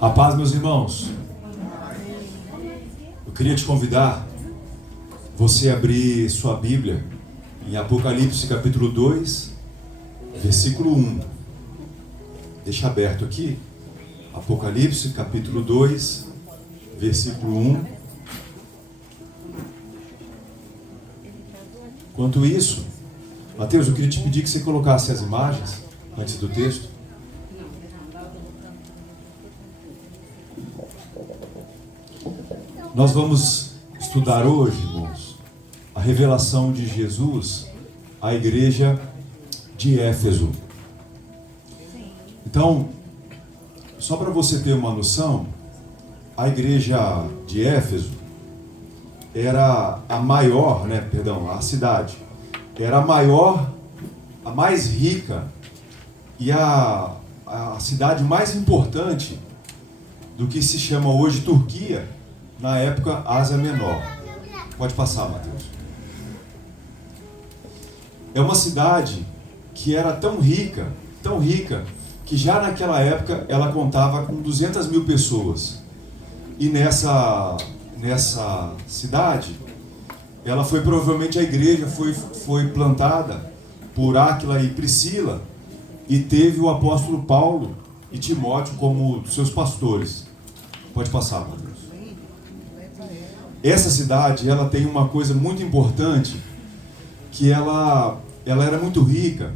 A paz, meus irmãos. Eu queria te convidar você a abrir sua Bíblia em Apocalipse capítulo 2, versículo 1. Deixa aberto aqui. Apocalipse capítulo 2, versículo 1. Enquanto isso, Mateus, eu queria te pedir que você colocasse as imagens antes do texto. Nós vamos estudar hoje, irmãos, a revelação de Jesus à igreja de Éfeso. Então, só para você ter uma noção, a igreja de Éfeso era a maior, a cidade, era a maior, a mais rica e a cidade mais importante do que se chama hoje Turquia, na época Ásia Menor. Pode passar, Mateus. É uma cidade que era tão rica, que já naquela época ela contava com 200 mil pessoas. E nessa cidade, ela foi provavelmente a igreja, foi plantada por Áquila e Priscila, e teve o apóstolo Paulo e Timóteo como seus pastores. Pode passar, Mateus. Essa cidade, ela tem uma coisa muito importante, que ela era muito rica,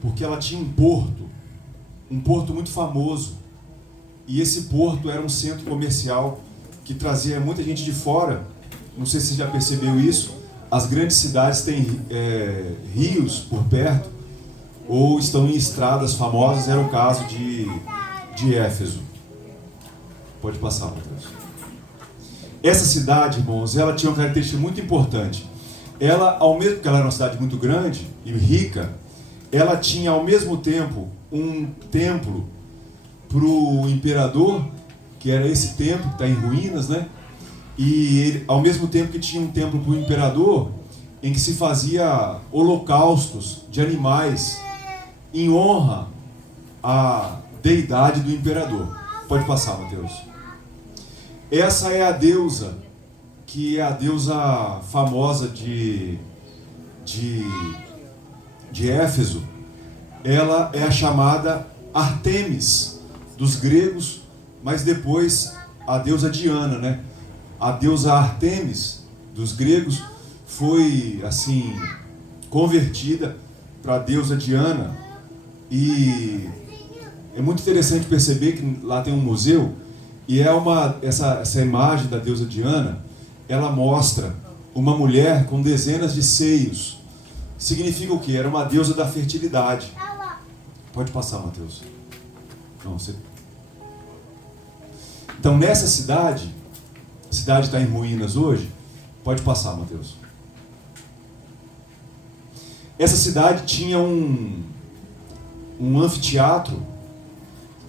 porque ela tinha um porto muito famoso, e esse porto era um centro comercial que trazia muita gente de fora. Não sei se você já percebeu isso, as grandes cidades têm rios por perto, ou estão em estradas famosas, era o caso de Éfeso. Pode passar, Mateus. Essa cidade, irmãos, ela tinha uma característica muito importante. Ela, ao mesmo que ela era uma cidade muito grande e rica, ela tinha ao mesmo tempo um templo para o imperador, que era esse templo que está em ruínas, E ele, ao mesmo tempo que tinha um templo para o imperador, em que se fazia holocaustos de animais em honra à deidade do imperador. Pode passar, Mateus. Essa é a deusa, que é a deusa famosa de Éfeso. Ela é a chamada Artemis dos gregos, mas depois a deusa Diana, A deusa Artemis dos gregos foi, assim, convertida para a deusa Diana. E é muito interessante perceber que lá tem um museu, e essa imagem da deusa Diana, ela mostra uma mulher com dezenas de seios. Significa o quê? Era uma deusa da fertilidade. Pode passar, Mateus. Não, você... Então, nessa cidade, a cidade está em ruínas hoje. Pode passar, Mateus. Essa cidade tinha um anfiteatro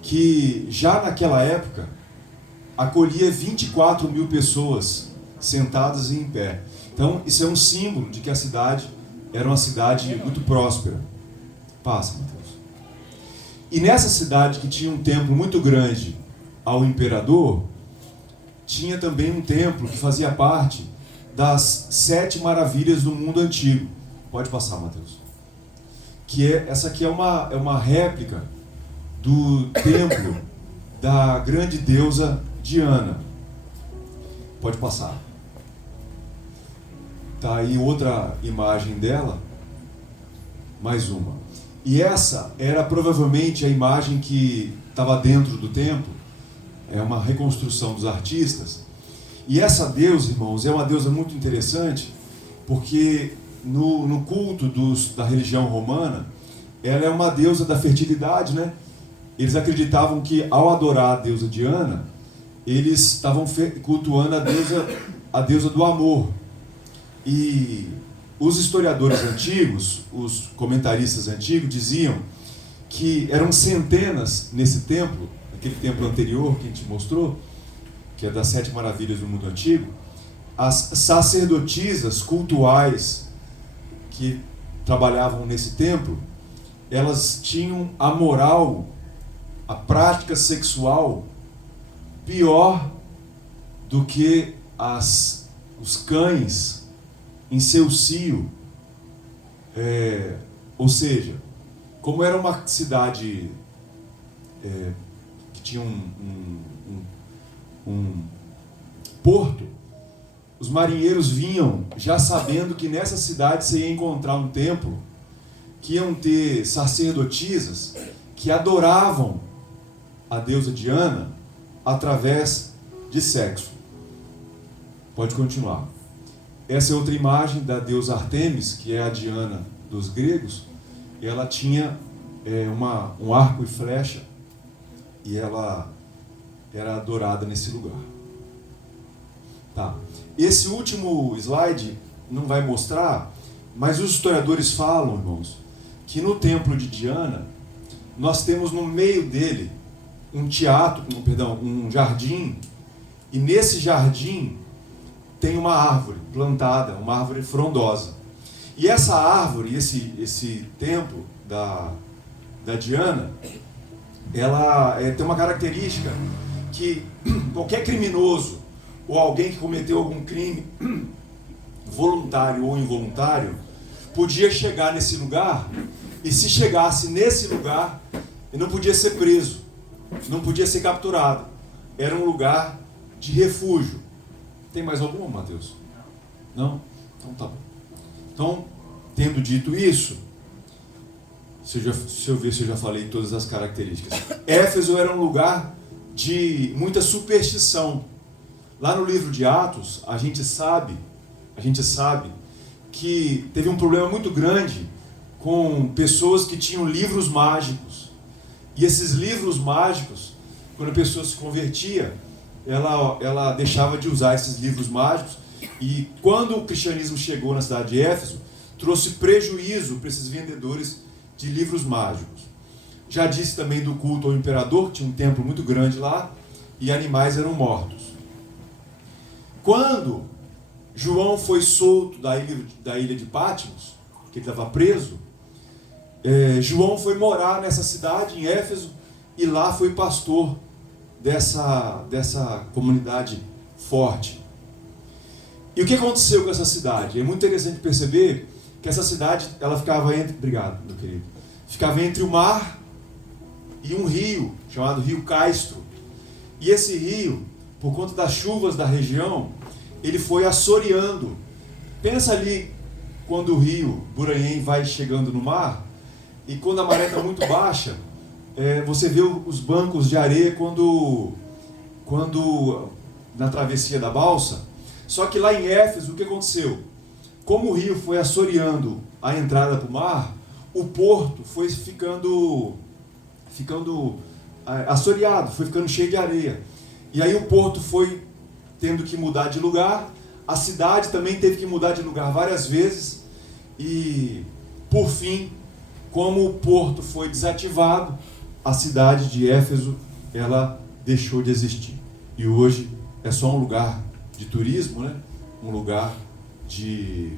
que já naquela época acolhia 24 mil pessoas sentadas e em pé. Então, isso é um símbolo de que a cidade era uma cidade muito próspera. Passa, Mateus. E nessa cidade, que tinha um templo muito grande ao imperador, tinha também um templo que fazia parte das 7 maravilhas do mundo antigo. Pode passar, Mateus. Essa aqui é uma réplica do templo da grande deusa Diana. Pode passar. Tá aí outra imagem dela. Mais uma. E essa era provavelmente a imagem que estava dentro do templo. É uma reconstrução dos artistas. E essa deusa, irmãos, é uma deusa muito interessante, porque no culto da religião romana, ela é uma deusa da fertilidade, Eles acreditavam que, ao adorar a deusa Diana, eles estavam cultuando a deusa do amor. E os historiadores antigos, os comentaristas antigos, diziam que eram centenas nesse templo, aquele templo anterior que a gente mostrou, que é das 7 maravilhas do mundo antigo, as sacerdotisas cultuais que trabalhavam nesse templo, elas tinham a moral, a prática sexual pior do que os cães em seu cio. Ou seja, como era uma cidade que tinha um porto, os marinheiros vinham já sabendo que nessa cidade você ia encontrar um templo, que iam ter sacerdotisas que adoravam a deusa Diana através de sexo. Pode continuar. Essa é outra imagem da deusa Artemis, que é a Diana dos gregos. Ela tinha um arco e flecha, e ela era adorada nesse lugar. Tá. Esse último slide não vai mostrar, mas os historiadores falam, irmãos, que no templo de Diana nós temos no meio dele um jardim, e nesse jardim tem uma árvore plantada, uma árvore frondosa. E essa árvore, esse templo da Diana, ela tem uma característica que qualquer criminoso ou alguém que cometeu algum crime, voluntário ou involuntário, podia chegar nesse lugar, e se chegasse nesse lugar, ele não podia ser preso, não podia ser capturado. Era um lugar de refúgio. Tem mais alguma, Mateus? Não? Então tá bom. Então, tendo dito isso, deixa eu ver se eu já falei todas as características. Éfeso era um lugar de muita superstição. Lá no livro de Atos, a gente sabe que teve um problema muito grande com pessoas que tinham livros mágicos. E esses livros mágicos, quando a pessoa se convertia, ela deixava de usar esses livros mágicos. E quando o cristianismo chegou na cidade de Éfeso, trouxe prejuízo para esses vendedores de livros mágicos. Já disse também do culto ao imperador, que tinha um templo muito grande lá, e animais eram mortos. Quando João foi solto da ilha de Patmos, que ele estava preso, João foi morar nessa cidade, em Éfeso, e lá foi pastor dessa comunidade forte. E o que aconteceu com essa cidade? É muito interessante perceber que essa cidade, ela ficava entre... Obrigado, meu querido. Ficava entre o mar e um rio, chamado Rio Castro. E esse rio, por conta das chuvas da região, ele foi assoreando. Pensa ali, quando o rio Buranhém vai chegando no mar, e quando a maré está muito baixa, você vê os bancos de areia quando na travessia da balsa. Só que lá em Éfeso, o que aconteceu? Como o rio foi assoreando a entrada para o mar, o porto foi ficando assoreado, foi ficando cheio de areia. E aí o porto foi tendo que mudar de lugar, a cidade também teve que mudar de lugar várias vezes, e por fim, como o porto foi desativado, a cidade de Éfeso, ela deixou de existir. E hoje é só um lugar de turismo, né? Um lugar de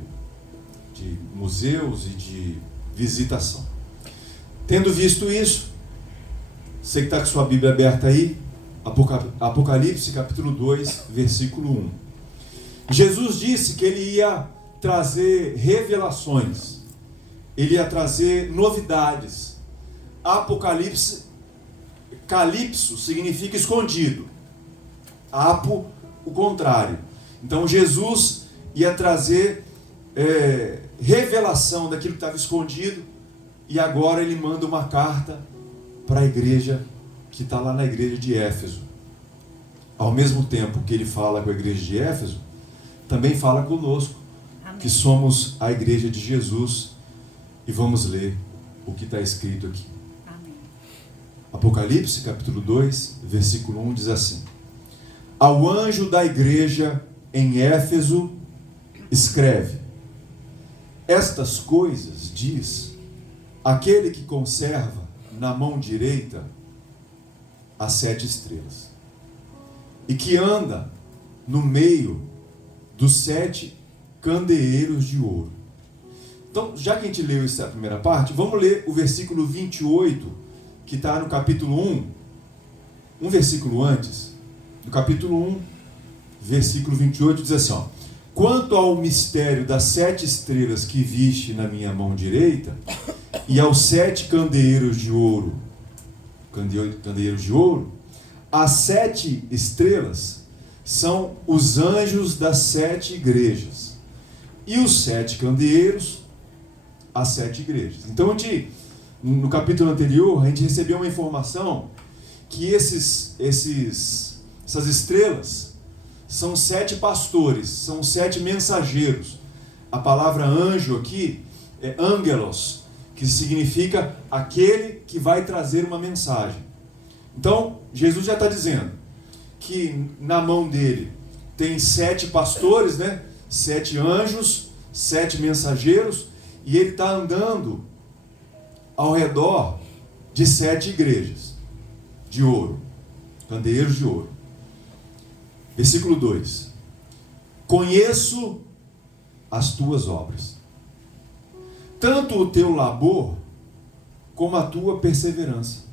museus e de visitação. Tendo visto isso, você que está com sua Bíblia aberta aí, Apocalipse capítulo 2, versículo 1. Jesus disse que ele ia trazer revelações, ele ia trazer novidades. Apocalipse, calipso significa escondido, apo, o contrário. Então Jesus ia trazer revelação daquilo que estava escondido, e agora ele manda uma carta para a igreja que está lá na igreja de Éfeso. Ao mesmo tempo que ele fala com a igreja de Éfeso, também fala conosco. Amém. Que somos a igreja de Jesus, e vamos ler o que está escrito aqui. Amém. Apocalipse capítulo 2, versículo 1 diz assim: Ao anjo da igreja em Éfeso escreve: Estas coisas diz aquele que conserva na mão direita as 7 estrelas, e que anda no meio dos 7 candeeiros de ouro. Então, já que a gente leu essa primeira parte, vamos ler o versículo 28, que está no capítulo 1, um versículo antes, no capítulo 1, versículo 28, diz assim, ó: quanto ao mistério das 7 estrelas que viste na minha mão direita, e aos 7 candeeiros de ouro, as 7 estrelas são os anjos das 7 igrejas, e os 7 candeeiros, as 7 igrejas. Então, no capítulo anterior, a gente recebeu uma informação que essas estrelas são 7 pastores, são 7 mensageiros. A palavra anjo aqui é angelos, que significa aquele que vai trazer uma mensagem. Então, Jesus já está dizendo que na mão dele tem 7 pastores, né? 7 anjos, 7 mensageiros, e ele está andando ao redor de 7 igrejas de ouro, candeeiros de ouro. Versículo 2: conheço as tuas obras, tanto o teu labor como a tua perseverança,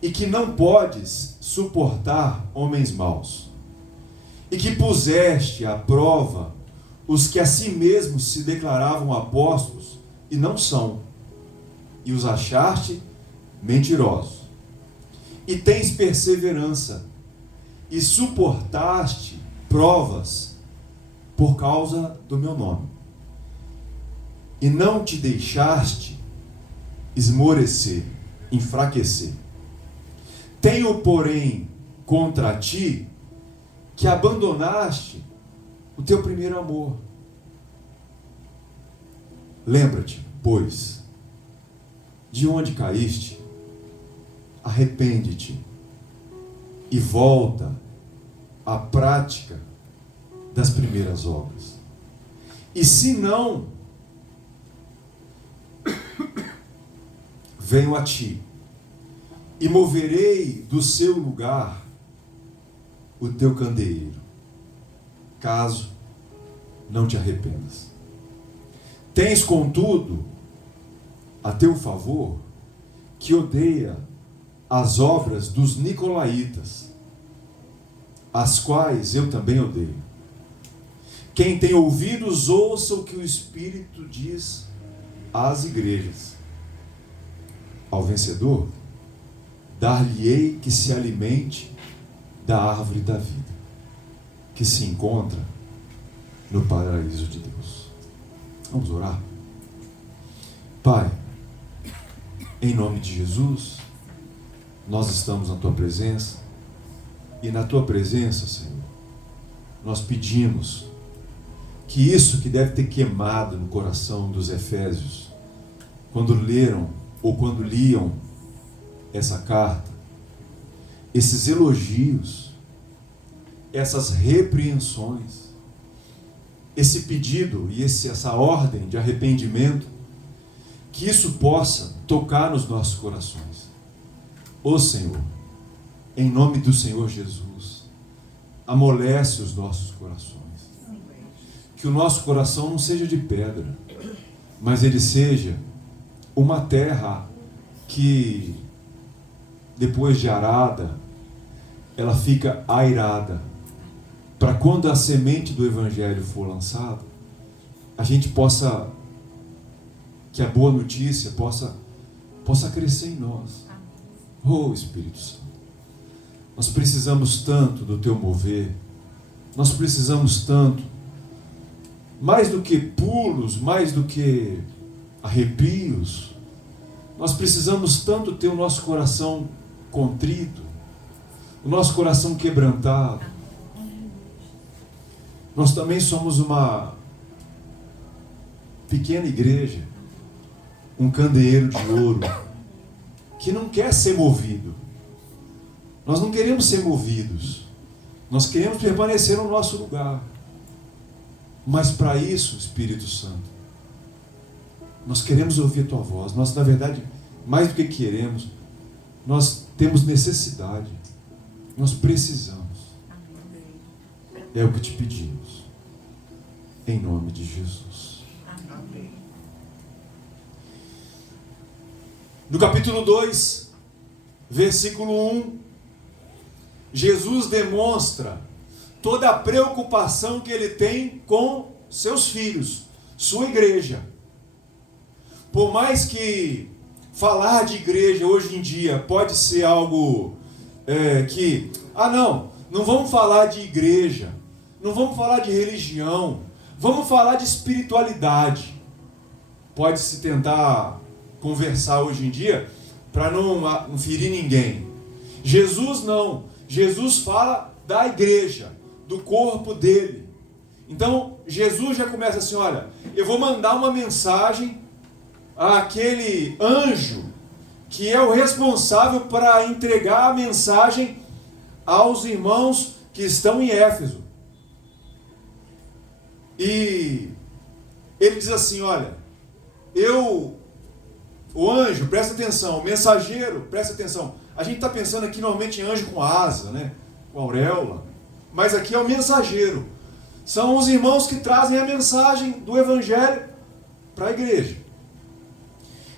e que não podes suportar homens maus, e que puseste à prova os que a si mesmos se declaravam apóstolos e não são, e os achaste mentirosos. E tens perseverança, e suportaste provas por causa do meu nome, e não te deixaste esmorecer, enfraquecer. Tenho, porém, contra ti que abandonaste o teu primeiro amor. Lembra-te, pois, de onde caíste, arrepende-te e volta à prática das primeiras obras. E se não, venho a ti e moverei do seu lugar o teu candeeiro, caso não te arrependas. Tens, contudo, a teu favor, que odeia as obras dos nicolaítas, as quais eu também odeio. Quem tem ouvidos, ouça o que o Espírito diz às igrejas. Ao vencedor, dar-lhe-ei que se alimente da árvore da vida, que se encontra no paraíso de Deus. Vamos orar? Pai, em nome de Jesus, nós estamos na tua presença, e na tua presença, Senhor, nós pedimos que isso que deve ter queimado no coração dos efésios, quando leram ou quando liam essa carta, esses elogios, essas repreensões, esse pedido e essa ordem de arrependimento, que isso possa tocar nos nossos corações. Ó Senhor, em nome do Senhor Jesus, amolece os nossos corações. Que o nosso coração não seja de pedra, mas ele seja uma terra que, depois de arada, ela fica airada, para quando a semente do Evangelho for lançada, a gente possa, que a boa notícia possa crescer em nós. Oh Espírito Santo, nós precisamos tanto do teu mover, nós precisamos tanto, mais do que pulos, mais do que arrepios, nós precisamos tanto ter o nosso coração contrito, o nosso coração quebrantado. Nós também somos uma pequena igreja, um candeeiro de ouro, que não quer ser movido. Nós não queremos ser movidos, nós queremos permanecer no nosso lugar. Mas para isso, Espírito Santo, nós queremos ouvir a tua voz. Nós, na verdade, mais do que queremos, nós temos necessidade, nós precisamos. É o que te pedimos, em nome de Jesus. Amém. No capítulo 2, versículo 1, Jesus demonstra toda a preocupação que ele tem com seus filhos, sua igreja. Por mais que falar de igreja hoje em dia pode ser algo não vamos falar de igreja, não vamos falar de religião, vamos falar de espiritualidade. Pode-se tentar conversar hoje em dia para não ferir ninguém. Jesus não. Jesus fala da igreja, do corpo dele. Então, Jesus já começa assim, olha, eu vou mandar uma mensagem àquele anjo que é o responsável para entregar a mensagem aos irmãos que estão em Éfeso. E ele diz assim, olha, o anjo, presta atenção, o mensageiro, presta atenção. A gente está pensando aqui normalmente em anjo com asa, né? Com auréola. Mas aqui é o mensageiro. São os irmãos que trazem a mensagem do Evangelho para a igreja.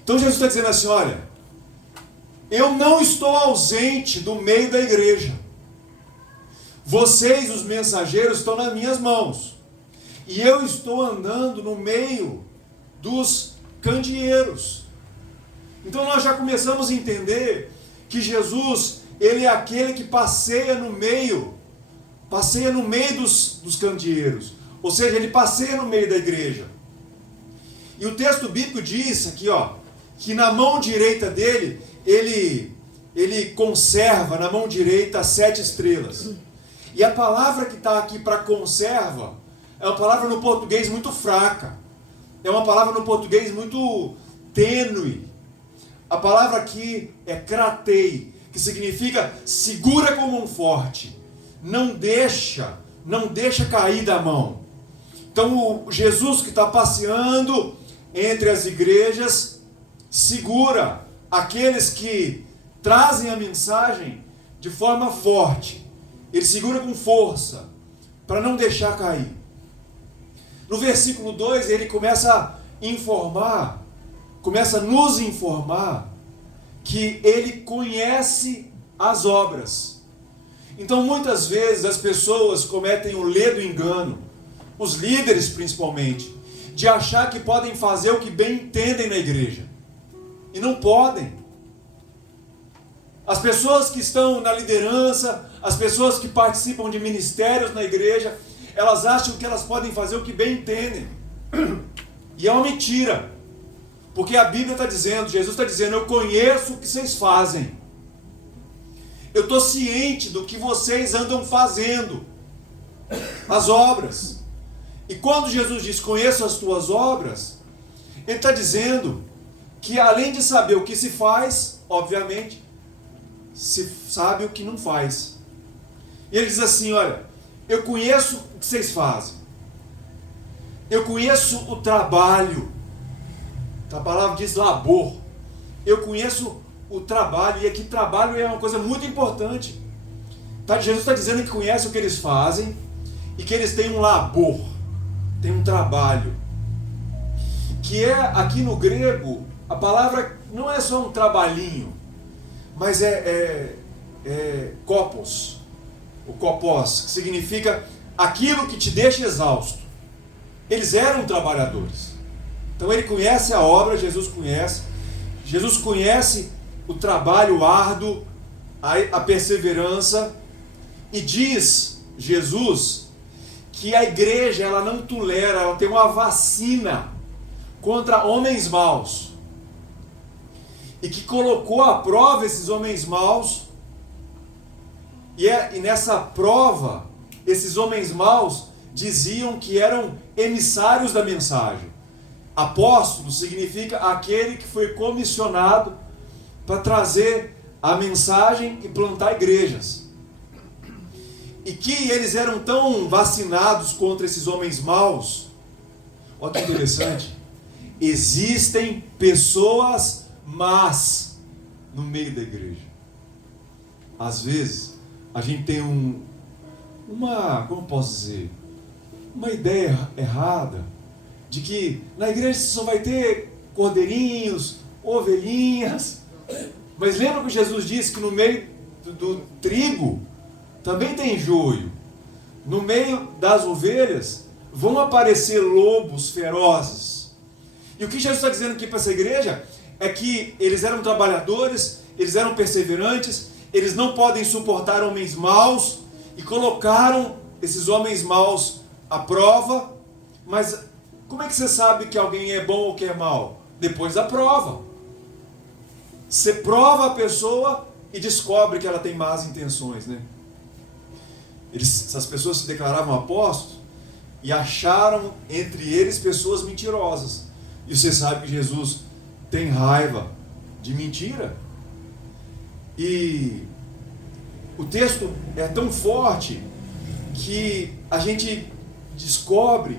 Então Jesus está dizendo assim, olha, eu não estou ausente do meio da igreja. Vocês, os mensageiros, estão nas minhas mãos. E eu estou andando no meio dos candeeiros. Então nós já começamos a entender que Jesus, ele é aquele que passeia no meio dos candeeiros. Ou seja, ele passeia no meio da igreja. E o texto bíblico diz aqui, que na mão direita dele, ele conserva na mão direita 7 estrelas. E a palavra que está aqui para conserva é uma palavra no português muito fraca. É uma palavra no português muito tênue. A palavra aqui é kratei, que significa segura como um forte. Não deixa cair da mão. Então o Jesus que está passeando entre as igrejas segura aqueles que trazem a mensagem de forma forte. Ele segura com força para não deixar cair. No versículo 2 ele começa a nos informar que ele conhece as obras. Então muitas vezes as pessoas cometem o ledo engano, os líderes principalmente, de achar que podem fazer o que bem entendem na igreja. E não podem. As pessoas que estão na liderança, as pessoas que participam de ministérios na igreja, elas acham que elas podem fazer o que bem entendem. E é uma mentira. Porque a Bíblia está dizendo, Jesus está dizendo, eu conheço o que vocês fazem. Eu estou ciente do que vocês andam fazendo. As obras. E quando Jesus diz, conheço as tuas obras, ele está dizendo que além de saber o que se faz, obviamente, se sabe o que não faz. E ele diz assim, olha, eu conheço o que vocês fazem. Eu conheço o trabalho. A palavra diz labor. Eu conheço o trabalho. E aqui trabalho é uma coisa muito importante. Jesus está dizendo que conhece o que eles fazem e que eles têm um labor, têm um trabalho. Que é, aqui no grego, a palavra não é só um trabalhinho, mas é kopos, o kopos, que significa aquilo que te deixa exausto. Eles eram trabalhadores. Então ele conhece a obra, Jesus conhece o trabalho árduo, a perseverança, e diz Jesus que a igreja ela não tolera, ela tem uma vacina contra homens maus, e que colocou à prova esses homens maus, e nessa prova, esses homens maus diziam que eram emissários da mensagem. Apóstolo significa aquele que foi comissionado para trazer a mensagem e plantar igrejas. E que eles eram tão vacinados contra esses homens maus. Olha que interessante. Existem pessoas más no meio da igreja. Às vezes, a gente tem como posso dizer? Uma ideia errada de que na igreja você só vai ter cordeirinhos, ovelhinhas. Mas lembra que Jesus disse que no meio do trigo também tem joio. No meio das ovelhas vão aparecer lobos ferozes. E o que Jesus está dizendo aqui para essa igreja é que eles eram trabalhadores, eles eram perseverantes, eles não podem suportar homens maus, e colocaram esses homens maus à prova. Mas como é que você sabe que alguém é bom ou que é mau? Depois da prova. Você prova a pessoa e descobre que ela tem más intenções, né? Essas pessoas se declaravam apóstolos e acharam entre eles pessoas mentirosas. E você sabe que Jesus tem raiva de mentira. E o texto é tão forte que a gente descobre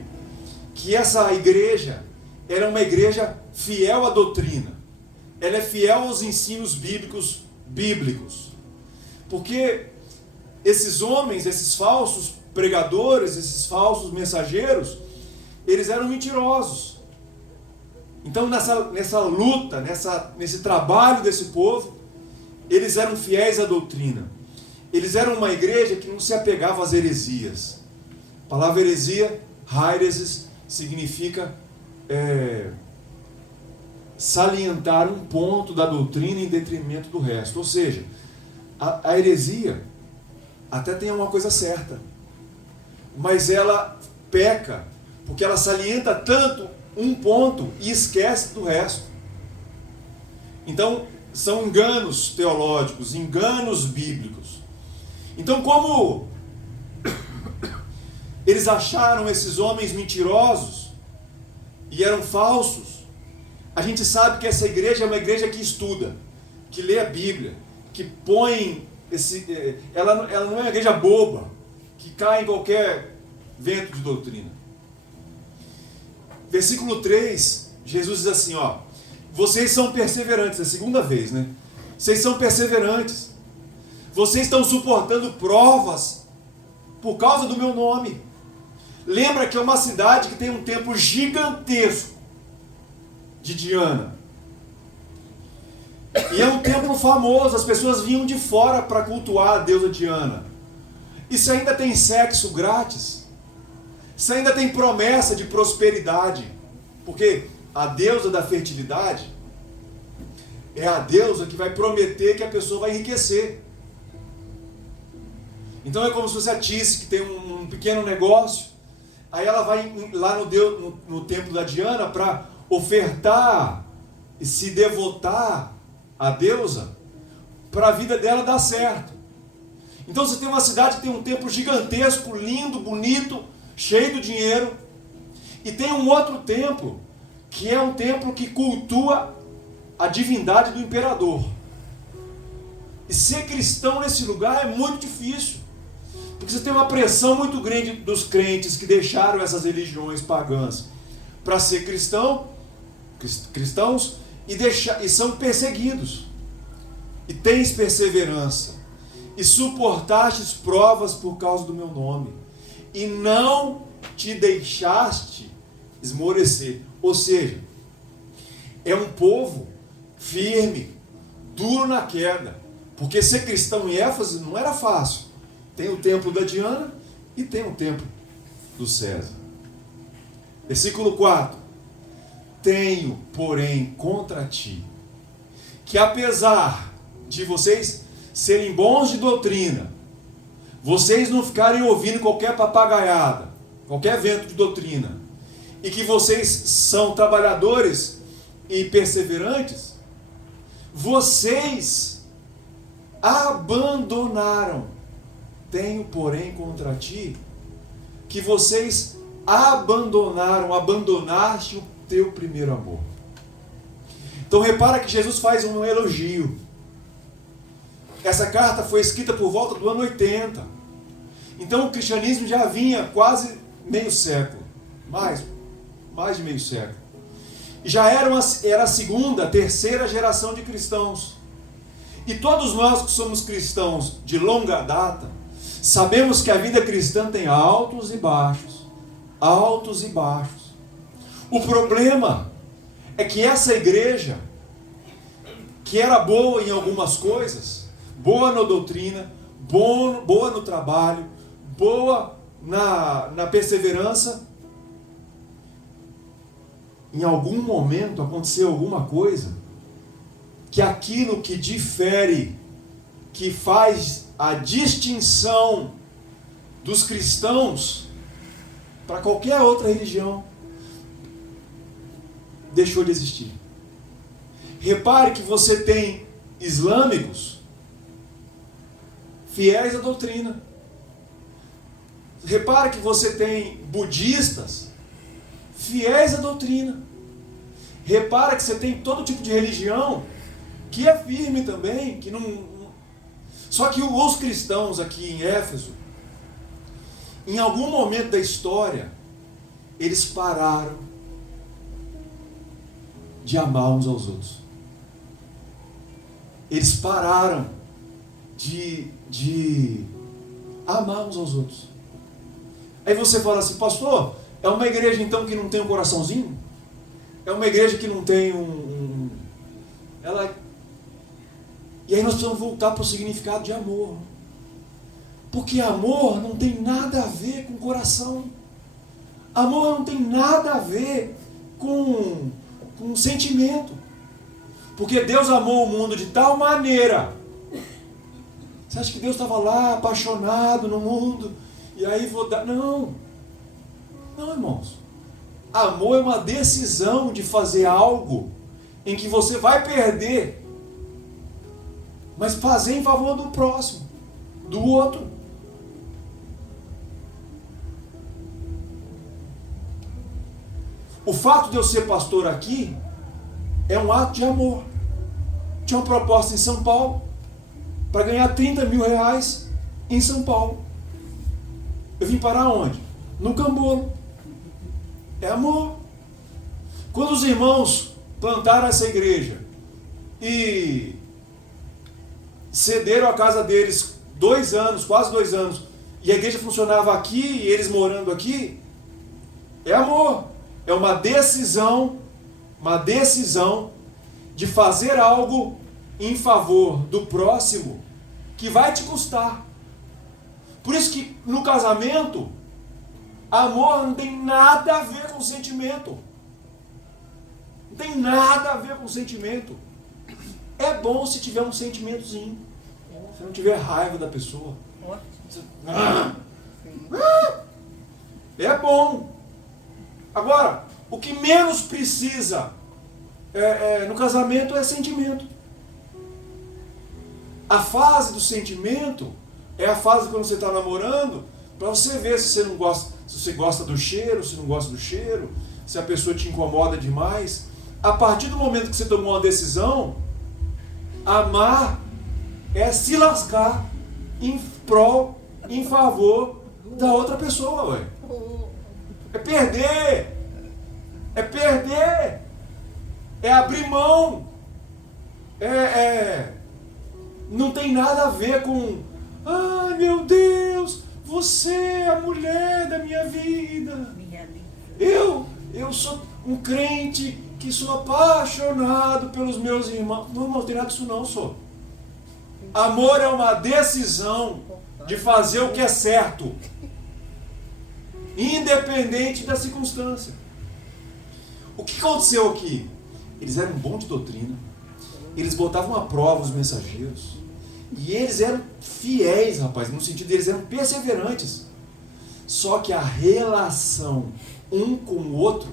que essa igreja era uma igreja fiel à doutrina. Ela é fiel aos ensinos bíblicos. Porque esses homens, esses falsos pregadores, esses falsos mensageiros, eles eram mentirosos. Então nessa luta, nesse trabalho desse povo, eles eram fiéis à doutrina. Eles eram uma igreja que não se apegava às heresias. A palavra heresia, Heireses, significa salientar um ponto da doutrina em detrimento do resto. Ou seja, a heresia até tem uma coisa certa, mas ela peca porque ela salienta tanto um ponto e esquece do resto. Então são enganos teológicos, enganos bíblicos. Então, como eles acharam esses homens mentirosos e eram falsos, a gente sabe que essa igreja é uma igreja que estuda, que lê a Bíblia, que põe ela não é uma igreja boba, que cai em qualquer vento de doutrina. Versículo 3, Jesus diz assim, vocês são perseverantes, é a segunda vez, né? Vocês são perseverantes. Vocês estão suportando provas por causa do meu nome. Lembra que é uma cidade que tem um templo gigantesco de Diana. E é um templo famoso, as pessoas vinham de fora para cultuar a deusa Diana. Isso ainda tem sexo grátis. Isso ainda tem promessa de prosperidade. Porque a deusa da fertilidade é a deusa que vai prometer que a pessoa vai enriquecer. Então é como se fosse a Tice, que tem um pequeno negócio. Aí ela vai lá no templo da Diana para ofertar e se devotar à deusa para a vida dela dar certo. Então você tem uma cidade que tem um templo gigantesco, lindo, bonito, cheio de dinheiro. E tem um outro templo, que é um templo que cultua a divindade do imperador. E ser cristão nesse lugar é muito difícil. Porque você tem uma pressão muito grande dos crentes que deixaram essas religiões pagãs para ser cristãos e são perseguidos. E tens perseverança, e suportastes provas por causa do meu nome, e não te deixaste esmorecer. Ou seja, é um povo firme, duro na queda, porque ser cristão em Éfeso não era fácil. Tem o templo da Diana e tem o templo do César. Versículo 4. Tenho, porém, contra ti, que apesar de vocês serem bons de doutrina, vocês não ficarem ouvindo qualquer papagaiada, qualquer vento de doutrina, e que vocês são trabalhadores e perseverantes, vocês abandonaram. Tenho, porém, contra ti, que vocês abandonaste o teu primeiro amor. Então repara que Jesus faz um elogio. Essa carta foi escrita por volta do ano 80. Então o cristianismo já vinha quase meio século. Mais de meio século. E já era a segunda, terceira geração de cristãos. E todos nós que somos cristãos de longa data, sabemos que a vida cristã tem altos e baixos. Altos e baixos. O problema é que essa igreja, que era boa em algumas coisas, boa na doutrina, boa no trabalho, boa na perseverança. Em algum momento aconteceu alguma coisa que aquilo que difere, que faz a distinção dos cristãos para qualquer outra religião, deixou de existir. Repare que você tem islâmicos fiéis à doutrina. Repare que você tem budistas fiéis à doutrina. Repara que você tem todo tipo de religião que é firme também, que não... Só que os cristãos aqui em Éfeso, em algum momento da história, eles pararam de amar uns aos outros. Eles pararam de amar uns aos outros. Aí você fala assim, pastor, é uma igreja então que não tem um coraçãozinho? É uma igreja que não tem E aí nós precisamos voltar para o significado de amor. Porque amor não tem nada a ver com coração. Amor não tem nada a ver com sentimento. Porque Deus amou o mundo de tal maneira. Você acha que Deus estava lá apaixonado no mundo? E aí vou dar... Não, irmãos. Amor é uma decisão de fazer algo em que você vai perder, mas fazer em favor do próximo, do outro. O fato de eu ser pastor aqui é um ato de amor. Tinha uma proposta em São Paulo para ganhar 30 mil reais em São Paulo. Eu vim parar onde? No Cambolo. É amor. Quando os irmãos plantaram essa igreja e cederam a casa deles 2 anos, quase 2 anos, e a igreja funcionava aqui e eles morando aqui, é amor. É uma decisão de fazer algo em favor do próximo que vai te custar. Por isso que no casamento, amor não tem nada a ver com sentimento. Não tem nada a ver com sentimento. É bom se tiver um sentimentozinho. Se não tiver raiva da pessoa. É bom. Agora, o que menos precisa no casamento é sentimento. A fase do sentimento é a fase quando você está namorando, para você ver se você não gosta, se você gosta do cheiro, se não gosta do cheiro, se a pessoa te incomoda demais. A partir do momento que você tomou uma decisão, amar é se lascar em prol, em favor da outra pessoa, ué. É perder. É perder. É abrir mão. Não tem nada a ver com... Ai, meu Deus, você é a mulher da minha vida. Eu sou um crente que sou apaixonado pelos meus irmãos. Não tem nada disso não, sou. Amor é uma decisão de fazer o que é certo, independente da circunstância. O que aconteceu aqui? Eles eram bons de doutrina, eles botavam à prova os mensageiros, e eles eram fiéis, rapaz, no sentido de eles eram perseverantes. Só que a relação um com o outro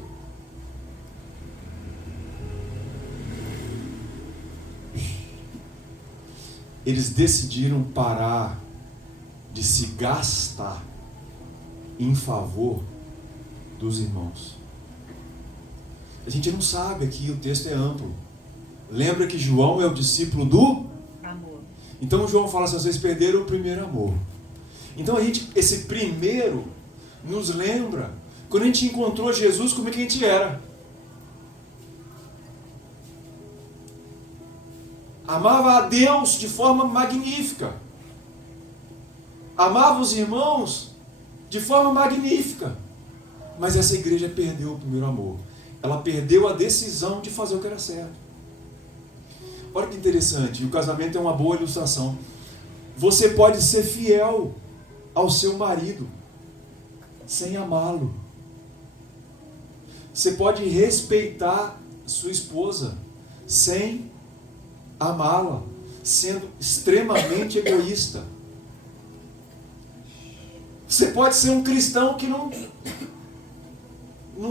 eles decidiram parar de se gastar em favor dos irmãos. A gente não sabe aqui, o texto é amplo. Lembra que João é o discípulo do amor. Então João fala assim, vocês perderam o primeiro amor. Então esse primeiro nos lembra quando a gente encontrou Jesus, como é que a gente era. Amava a Deus de forma magnífica. Amava os irmãos de forma magnífica. Mas essa igreja perdeu o primeiro amor. Ela perdeu a decisão de fazer o que era certo. Olha que interessante, e o casamento é uma boa ilustração. Você pode ser fiel ao seu marido sem amá-lo. Você pode respeitar sua esposa sem amá-la, sendo extremamente egoísta. Você pode ser um cristão que não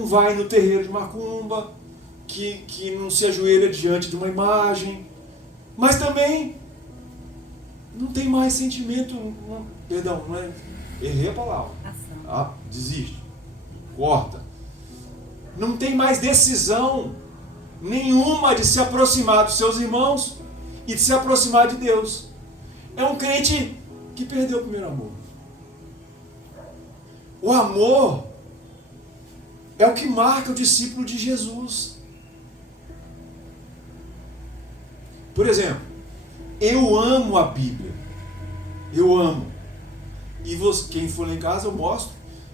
vai no terreiro de macumba, que não se ajoelha diante de uma imagem, mas também não tem mais sentimento, não é, errei a palavra, desiste, corta, não tem mais decisão nenhuma de se aproximar dos seus irmãos e de se aproximar de Deus. É um crente que perdeu o primeiro amor. O amor é o que marca o discípulo de Jesus. Por exemplo, eu amo a Bíblia. Eu amo. E quem for lá em casa eu mostro.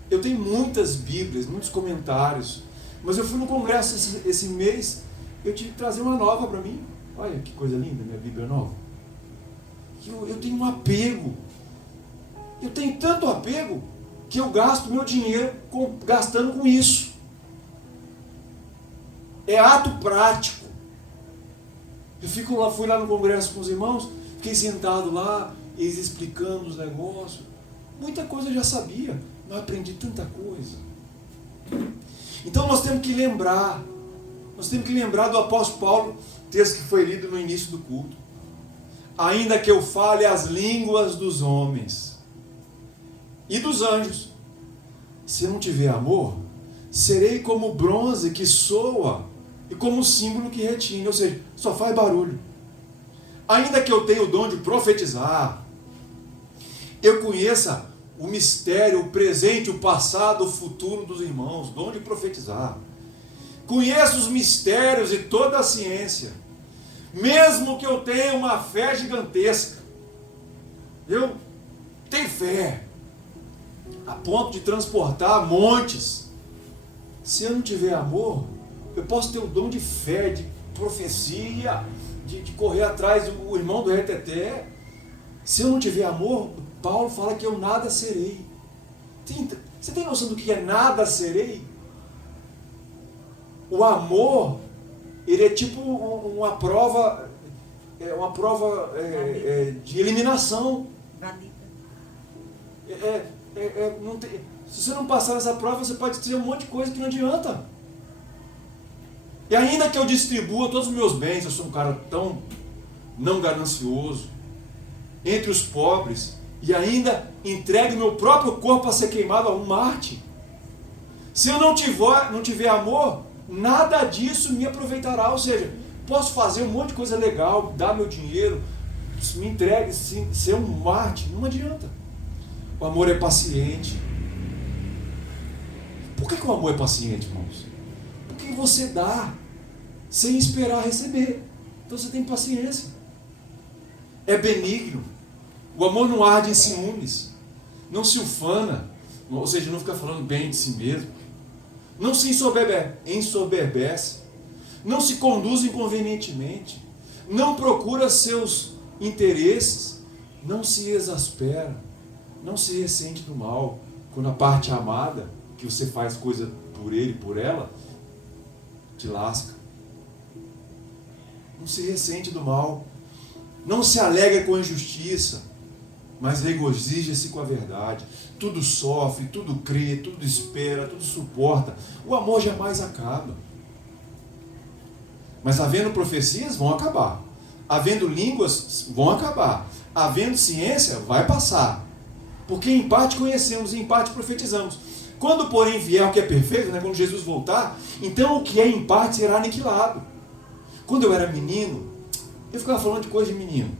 Eu tenho muitas Bíblias, muitos comentários. Mas eu fui no congresso esse mês, eu tive que trazer uma nova para mim. Olha que coisa linda, minha Bíblia nova. Eu tenho um apego. Eu tenho tanto apego que eu gasto meu dinheiro gastando com isso. É ato prático. Eu fui lá no congresso com os irmãos, fiquei sentado lá, eles explicando os negócios. Muita coisa eu já sabia, mas aprendi tanta coisa. Então nós temos que lembrar do apóstolo Paulo, texto que foi lido no início do culto. Ainda que eu fale as línguas dos homens e dos anjos, se eu não tiver amor, serei como bronze que soa e como símbolo que retine, ou seja, só faz barulho. Ainda que eu tenha o dom de profetizar, eu conheça o mistério, o presente, o passado, o futuro dos irmãos, dom de profetizar. Conheço os mistérios e toda a ciência, mesmo que eu tenha uma fé gigantesca. Eu tenho fé a ponto de transportar montes. Se eu não tiver amor, eu posso ter o dom de fé, de profecia, de correr atrás do irmão do reteté. Se eu não tiver amor, Paulo fala que eu nada serei. Você tem noção do que é nada serei? O amor, ele é tipo uma prova, de eliminação. Não tem, se você não passar nessa prova, você pode ter um monte de coisa que não adianta. E ainda que eu distribua todos os meus bens, eu sou um cara tão não ganancioso, entre os pobres, e ainda entregue meu próprio corpo a ser queimado a um Marte. Se eu não tiver amor, nada disso me aproveitará. Ou seja, posso fazer um monte de coisa legal, dar meu dinheiro, me entregue, ser um Marte, não adianta. O amor é paciente. Por que o amor é paciente, irmãos? Porque você dá sem esperar receber. Então você tem paciência. É benigno. O amor não arde em ciúmes. Não se ufana. Ou seja, não fica falando bem de si mesmo. Não se ensoberbece. Não se conduz inconvenientemente. Não procura seus interesses. Não se exaspera. Não se ressente do mal. Quando a parte amada, que você faz coisa por ele, por ela, te lasca. Não se ressente do mal. Não se alegra com a injustiça, mas regozija-se com a verdade. Tudo sofre, tudo crê, tudo espera, tudo suporta. O amor jamais acaba. Mas havendo profecias, vão acabar. Havendo línguas, vão acabar. Havendo ciência, vai passar. Porque em parte conhecemos e em parte profetizamos. Quando, porém, vier o que é perfeito, quando Jesus voltar, então o que é em parte será aniquilado. Quando eu era menino, eu ficava falando de coisa de menino.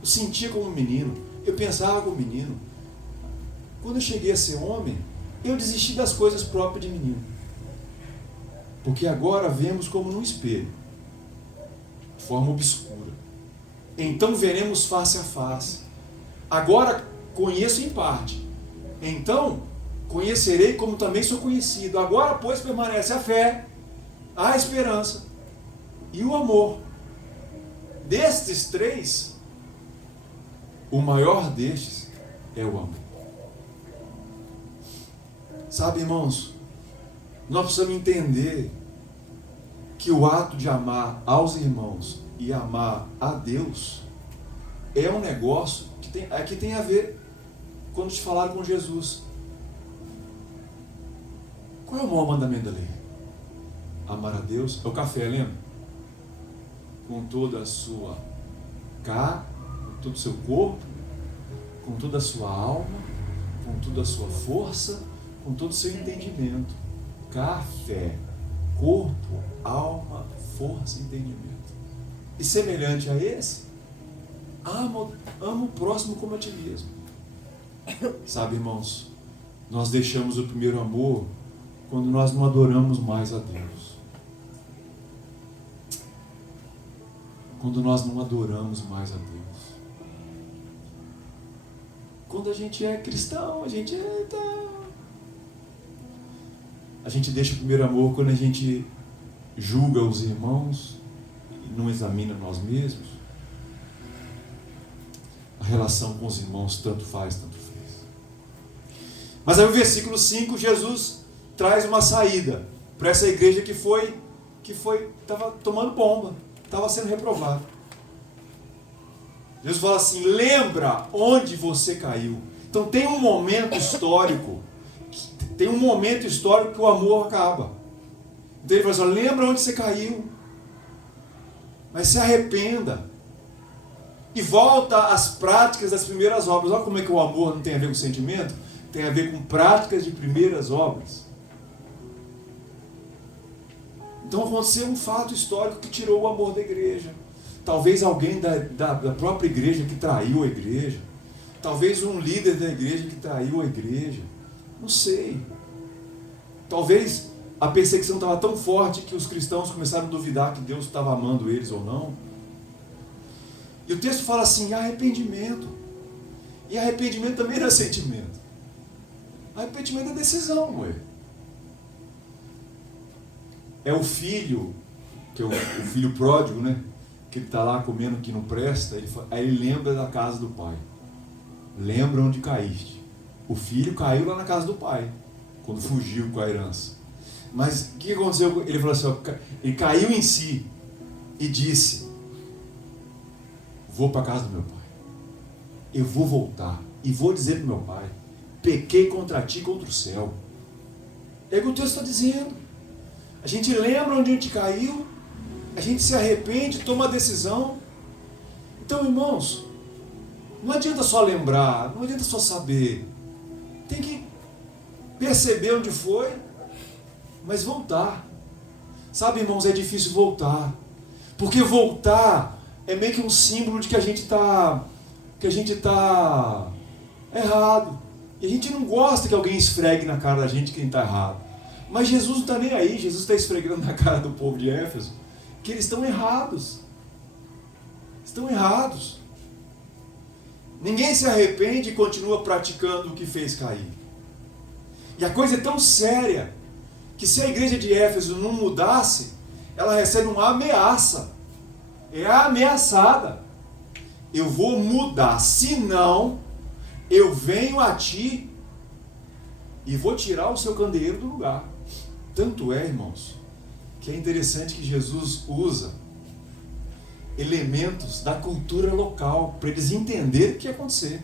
Eu sentia como menino. Eu pensava como menino. Quando eu cheguei a ser homem, eu desisti das coisas próprias de menino. Porque agora vemos como num espelho, de forma obscura. Então veremos face a face. Agora conheço em parte. Então conhecerei como também sou conhecido. Agora, pois, permanece a fé, a esperança e o amor. Destes três, O maior destes é o amor. Sabe, irmãos, nós precisamos entender que o ato de amar aos irmãos e amar a Deus é um negócio que tem a ver quando te falaram com Jesus. Qual é o maior mandamento da lei? Amar a Deus. É o café, lembra? Com toda a sua carne, com todo o seu corpo, com toda a sua alma, com toda a sua força, com todo o seu entendimento. Café, corpo, alma, força e entendimento. E semelhante a esse, ama o próximo como a ti mesmo. Sabe, irmãos, nós deixamos o primeiro amor quando nós não adoramos mais a Deus. Quando nós não adoramos mais a Deus. Quando a gente é cristão, a gente deixa o primeiro amor quando a gente julga os irmãos e não examina nós mesmos. A relação com os irmãos tanto faz, tanto fez. Mas aí o versículo 5, Jesus traz uma saída para essa igreja que estava tomando bomba, estava sendo reprovada. Jesus fala assim: lembra onde você caiu. Então tem um momento histórico que o amor acaba. Então ele fala assim: lembra onde você caiu, mas se arrependa e volta às práticas das primeiras obras. Olha como é que o amor não tem a ver com sentimento, tem a ver com práticas de primeiras obras. Então aconteceu um fato histórico que tirou o amor da igreja. Talvez alguém da própria igreja que traiu a igreja. Talvez um líder da igreja que traiu a igreja. Não sei. Talvez a perseguição estava tão forte que os cristãos começaram a duvidar que Deus estava amando eles ou não. E o texto fala assim: arrependimento. E arrependimento também não é sentimento. Arrependimento é decisão, ué. É o filho, que é o filho pródigo, né? Que ele está lá comendo que não presta, aí ele lembra da casa do pai. Lembra onde caíste. O filho caiu lá na casa do pai, quando fugiu com a herança. Mas o que aconteceu? Ele falou assim, ele caiu em si e disse: vou para a casa do meu pai. Eu vou voltar e vou dizer para o meu pai: pequei contra ti e contra o céu. É o que o texto está dizendo. A gente lembra onde a gente caiu, a gente se arrepende, toma a decisão. Então, irmãos, não adianta só lembrar, não adianta só saber. Tem que perceber onde foi, mas voltar. Sabe, irmãos, é difícil voltar. Porque voltar é meio que um símbolo de que a gente está errado. E a gente não gosta que alguém esfregue na cara da gente quem está errado. Mas Jesus não está nem aí. Jesus está esfregando na cara do povo de Éfeso que eles estão errados. Estão errados. Ninguém se arrepende e continua praticando o que fez cair. E a coisa é tão séria que se a igreja de Éfeso não mudasse, ela recebe uma ameaça. É ameaçada. Eu vou mudar, senão eu venho a ti e vou tirar o seu candeeiro do lugar. Tanto é, irmãos, que é interessante que Jesus usa elementos da cultura local para eles entenderem o que ia acontecer.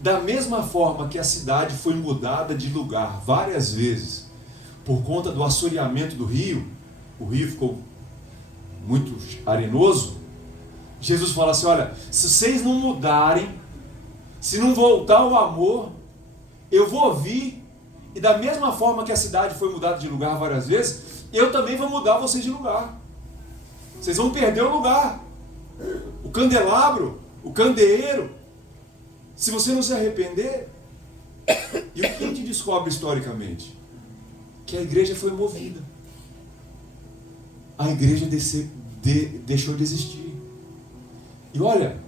Da mesma forma que a cidade foi mudada de lugar várias vezes por conta do assoreamento do rio, o rio ficou muito arenoso. Jesus fala assim: olha, se vocês não mudarem, se não voltar o amor, eu vou vir, e da mesma forma que a cidade foi mudada de lugar várias vezes, eu também vou mudar vocês de lugar. Vocês vão perder o lugar. O candelabro, o candeeiro, se você não se arrepender. E o que a gente descobre historicamente? Que a igreja foi movida. A igreja deixou de existir. E olha,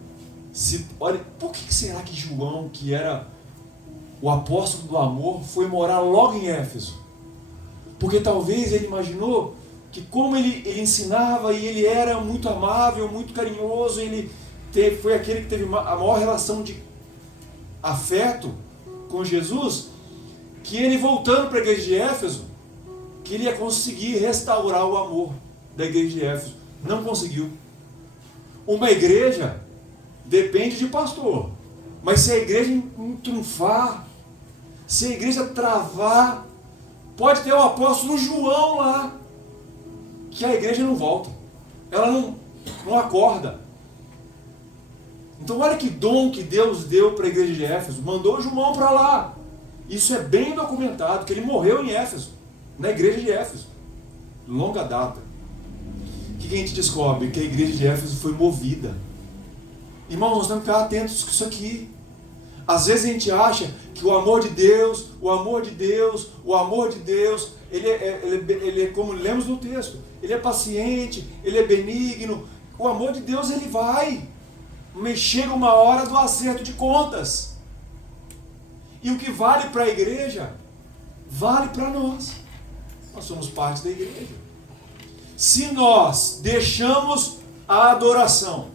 por que será que João, que era o apóstolo do amor, foi morar logo em Éfeso? Porque talvez ele imaginou que como ele ensinava e ele era muito amável, muito carinhoso, ele foi aquele que teve a maior relação de afeto com Jesus, que ele voltando para a igreja de Éfeso, que ele ia conseguir restaurar o amor da igreja de Éfeso. Não conseguiu. Uma igreja depende de pastor, mas se a igreja trunfar, se a igreja travar, pode ter o apóstolo João lá, que a igreja não volta, ela não acorda. Então olha que dom que Deus deu para a igreja de Éfeso, mandou João para lá. Isso é bem documentado, que ele morreu em Éfeso, na igreja de Éfeso, longa data. O que a gente descobre? Que a igreja de Éfeso foi movida. Irmãos, nós temos que ficar atentos com isso aqui. Às vezes a gente acha que o amor de Deus, ele é como lemos no texto, ele é paciente, ele é benigno. O amor de Deus, ele vai, mas chega uma hora do acerto de contas. E o que vale para a igreja, vale para nós. Nós somos parte da igreja. Se nós deixamos a adoração,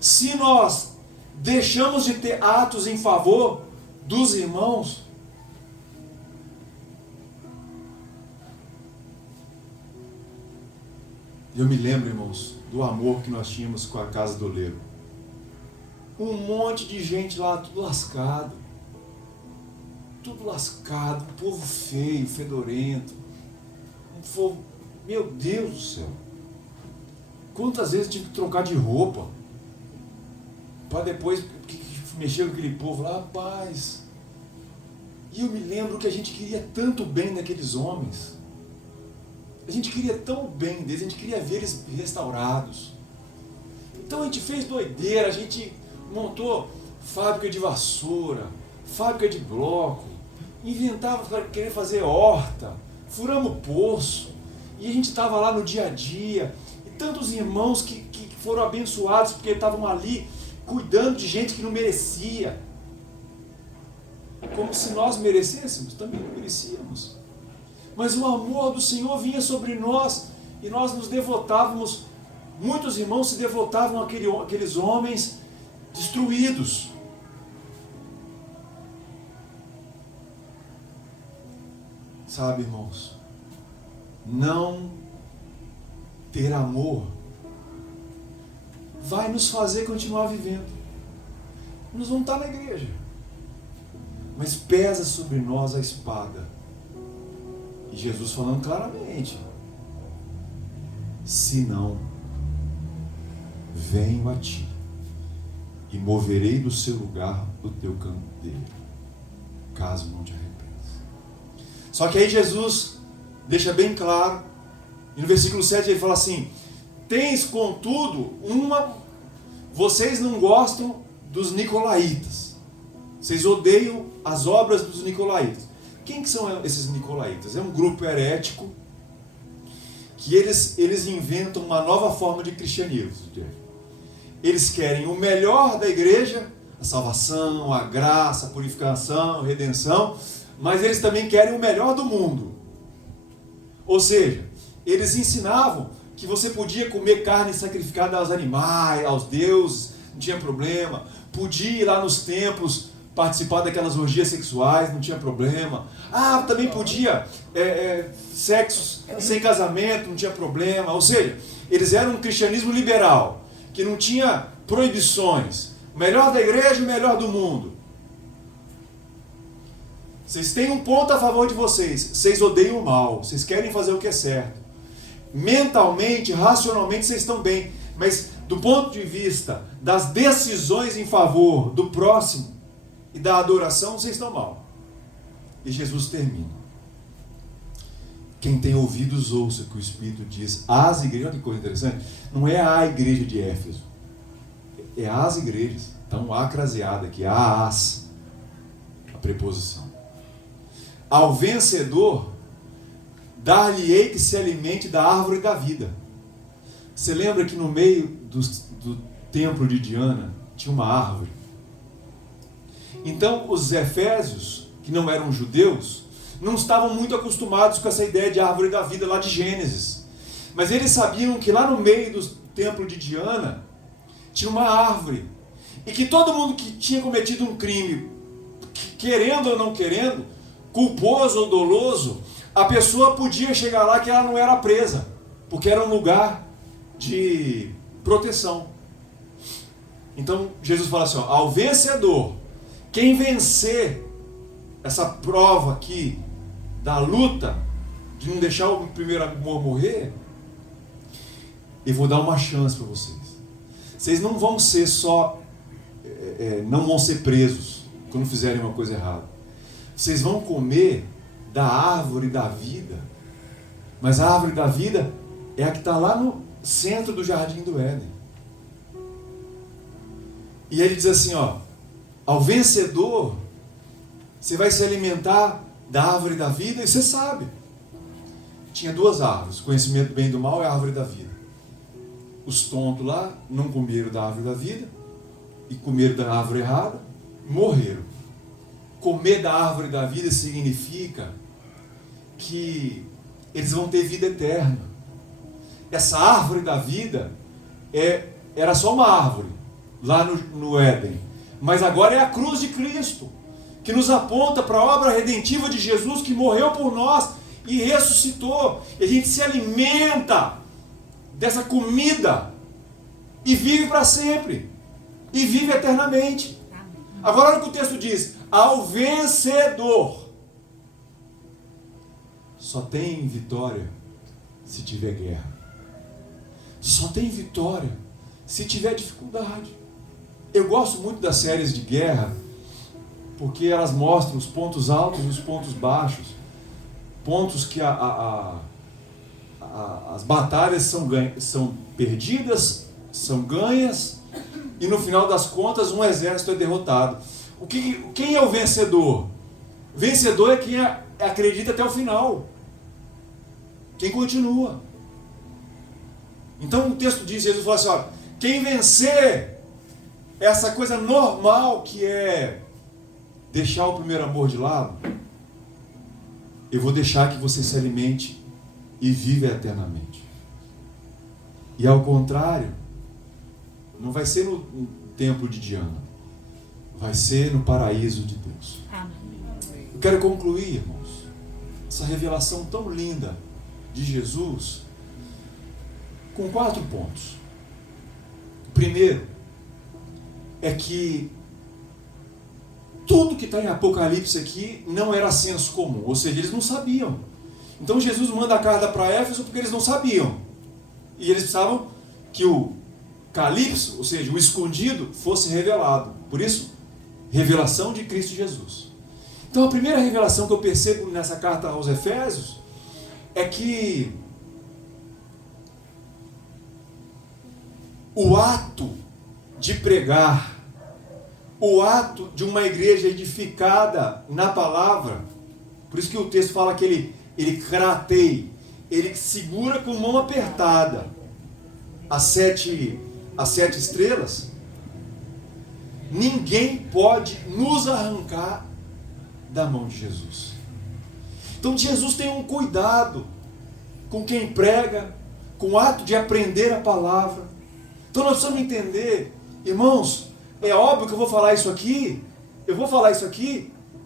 se nós deixamos de ter atos em favor dos irmãos, eu me lembro, irmãos, do amor que nós tínhamos com a Casa do Oleiro. Um monte de gente lá, tudo lascado, um povo feio, fedorento, um povo, meu Deus do céu, quantas vezes eu tive que trocar de roupa, para depois mexer com aquele povo lá, rapaz. E eu me lembro que a gente queria tanto bem daqueles homens, a gente queria tão bem deles, a gente queria ver eles restaurados. Então a gente fez doideira, a gente montou fábrica de vassoura, fábrica de bloco, inventava para querer fazer horta, furamos poço, e a gente estava lá no dia a dia, e tantos irmãos que foram abençoados porque estavam ali cuidando de gente que não merecia, como se nós merecêssemos, também não merecíamos, mas o amor do Senhor vinha sobre nós, e nós nos devotávamos, muitos irmãos se devotavam àqueles homens destruídos. Sabe, irmãos, não ter amor vai nos fazer continuar vivendo. Nós vamos estar na igreja, mas pesa sobre nós a espada. E Jesus falando claramente: se não, venho a ti e moverei do seu lugar o teu candeeiro, caso não te arrependas. Só que aí Jesus deixa bem claro, e no versículo 7 ele fala assim: tens contudo vocês não gostam dos nicolaítas, vocês odeiam as obras dos nicolaítas. Quem que são esses nicolaítas? É um grupo herético que eles inventam uma nova forma de cristianismo. Eles querem o melhor da igreja, a salvação, a graça, a purificação, a redenção, mas eles também querem o melhor do mundo. Ou seja, eles ensinavam que você podia comer carne sacrificada aos animais, aos deuses, não tinha problema, podia ir lá nos templos participar daquelas orgias sexuais, não tinha problema. Também podia sexo sem casamento, não tinha problema. Ou seja, eles eram um cristianismo liberal, que não tinha proibições. O melhor da igreja, o melhor do mundo. Vocês têm um ponto a favor de vocês: vocês odeiam o mal, vocês querem fazer o que é certo. Mentalmente, racionalmente, vocês estão bem, mas do ponto de vista das decisões em favor do próximo e da adoração, vocês estão mal. E Jesus termina: quem tem ouvidos ouça o que o Espírito diz às igrejas. Olha que coisa interessante, não é a igreja de Éfeso, é as igrejas. Então a craseada aqui, a preposição. Ao vencedor dar-lhe-ei que se alimente da árvore da vida. Você lembra que no meio do templo de Diana tinha uma árvore? Então os efésios, que não eram judeus, não estavam muito acostumados com essa ideia de árvore da vida lá de Gênesis. Mas eles sabiam que lá no meio do templo de Diana tinha uma árvore. E que todo mundo que tinha cometido um crime, querendo ou não querendo, culposo ou doloso, a pessoa podia chegar lá que ela não era presa, porque era um lugar de proteção. Então Jesus fala assim, ó, ao vencedor, quem vencer essa prova aqui da luta, de não deixar o primeiro amor morrer, eu vou dar uma chance para vocês. Vocês não vão ser só, não vão ser presos quando fizerem uma coisa errada. Vocês vão comer da árvore da vida, mas a árvore da vida é a que está lá no centro do jardim do Éden. E ele diz assim, ó, ao vencedor, você vai se alimentar da árvore da vida, e você sabe. Tinha duas árvores, conhecimento do bem e do mal é a árvore da vida. Os tontos lá não comeram da árvore da vida, e comeram da árvore errada, morreram. Comer da árvore da vida significa que eles vão ter vida eterna. Essa árvore da vida era só uma árvore, lá no Éden. Mas agora é a cruz de Cristo, que nos aponta para a obra redentiva de Jesus, que morreu por nós e ressuscitou. E a gente se alimenta dessa comida e vive para sempre. E vive eternamente. Agora olha o que o texto diz. Ao vencedor. Só tem vitória se tiver guerra. Só tem vitória se tiver dificuldade. Eu gosto muito das séries de guerra, porque elas mostram os pontos altos e os pontos baixos. Pontos que as batalhas são perdidas, são ganhas, e no final das contas um exército é derrotado. Quem é o vencedor? Vencedor é quem acredita até o final. Quem continua. Então o texto diz, Jesus fala assim, ó, quem vencer essa coisa normal que é deixar o primeiro amor de lado, eu vou deixar que você se alimente e viva eternamente. E ao contrário, não vai ser no templo de Diana, vai ser no paraíso de Deus. Amém. Eu quero concluir, irmãos, essa revelação tão linda de Jesus com 4 pontos. O primeiro é que tudo que está em Apocalipse aqui não era senso comum, ou seja, eles não sabiam. Então Jesus manda a carta para Éfeso porque eles não sabiam. E eles precisavam que o Calipso, ou seja, o escondido, fosse revelado. Por isso, revelação de Cristo Jesus. Então a primeira revelação que eu percebo nessa carta aos Efésios é que o ato de pregar, o ato de uma igreja edificada na palavra, por isso que o texto fala que ele cratei, ele segura com mão apertada as sete estrelas. Ninguém pode nos arrancar da mão de Jesus. Então Jesus tem um cuidado com quem prega, com o ato de aprender a palavra. Então nós precisamos entender, irmãos, é óbvio que eu vou falar isso aqui,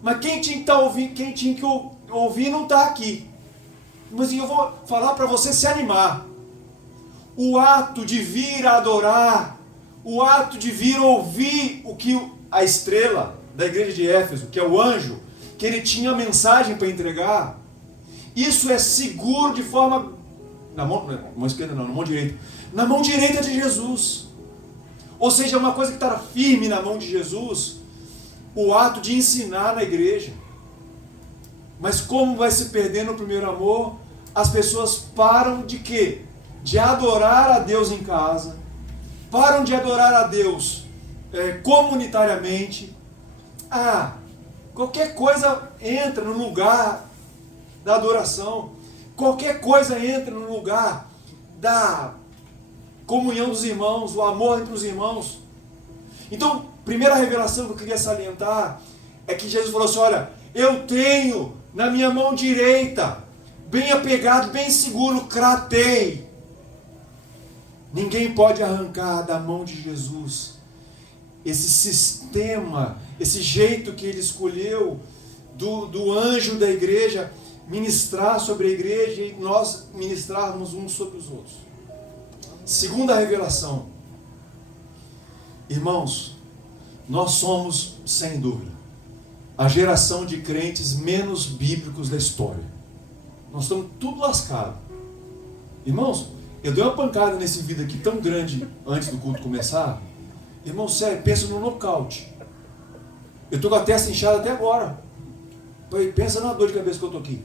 mas quem tinha que ouvir não está aqui. Mas eu vou falar para você se animar. O ato de vir adorar, o ato de vir ouvir o que a estrela da igreja de Éfeso, que é o anjo, que ele tinha a mensagem para entregar, isso é seguro de forma, na mão esquerda não, na mão direita, na mão direita de Jesus. Ou seja, é uma coisa que está firme na mão de Jesus, o ato de ensinar na igreja. Mas como vai se perdendo o primeiro amor, as pessoas param de quê? De adorar a Deus em casa, param de adorar a Deus comunitariamente. Qualquer coisa entra no lugar da adoração, qualquer coisa entra no lugar da comunhão dos irmãos, o amor entre os irmãos. Então, primeira revelação que eu queria salientar é que Jesus falou assim, olha, eu tenho na minha mão direita, bem apegado, bem seguro, cratei. Ninguém pode arrancar da mão de Jesus esse sistema, esse jeito que ele escolheu do anjo da igreja ministrar sobre a igreja e nós ministrarmos uns sobre os outros. Segunda revelação. Irmãos, nós somos, sem dúvida, a geração de crentes menos bíblicos da história. Nós estamos tudo lascado. Irmãos, eu dei uma pancada nesse vídeo aqui tão grande antes do culto começar. Irmão, sério, pensa no nocaute. Eu estou com a testa inchada até agora. Pensa na dor de cabeça que eu estou aqui.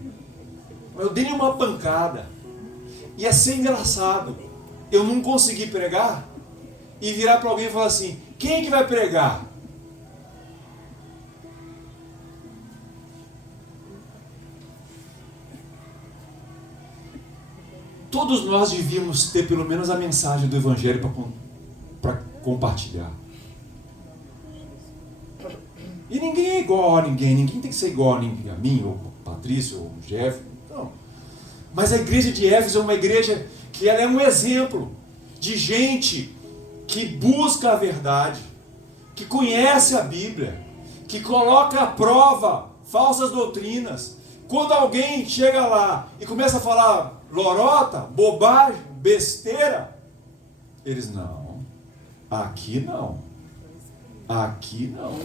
Eu dei uma pancada. Ia ser engraçado eu não conseguir pregar e virar para alguém e falar assim: quem é que vai pregar? Todos nós devíamos ter pelo menos a mensagem do Evangelho para compartilhar. E ninguém é igual a ninguém tem que ser igual a mim, ou Patrício, ou Jeff. Não. Mas a igreja de Éfeso é uma igreja que ela é um exemplo de gente que busca a verdade, que conhece a Bíblia, que coloca à prova falsas doutrinas. Quando alguém chega lá e começa a falar lorota, bobagem, besteira, eles não, aqui não, aqui não.